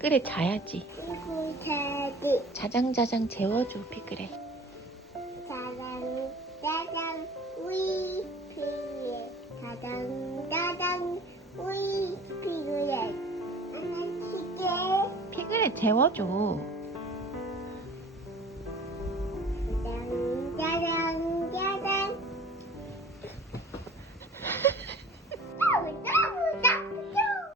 피그렛 자야지. 이거 자지. 자장자장 재워줘, 피그렛. 짜장 짜장 우이 피그렛. 짜장 짜장 우이 피그렛. 하나 시계. 피그렛 재워줘.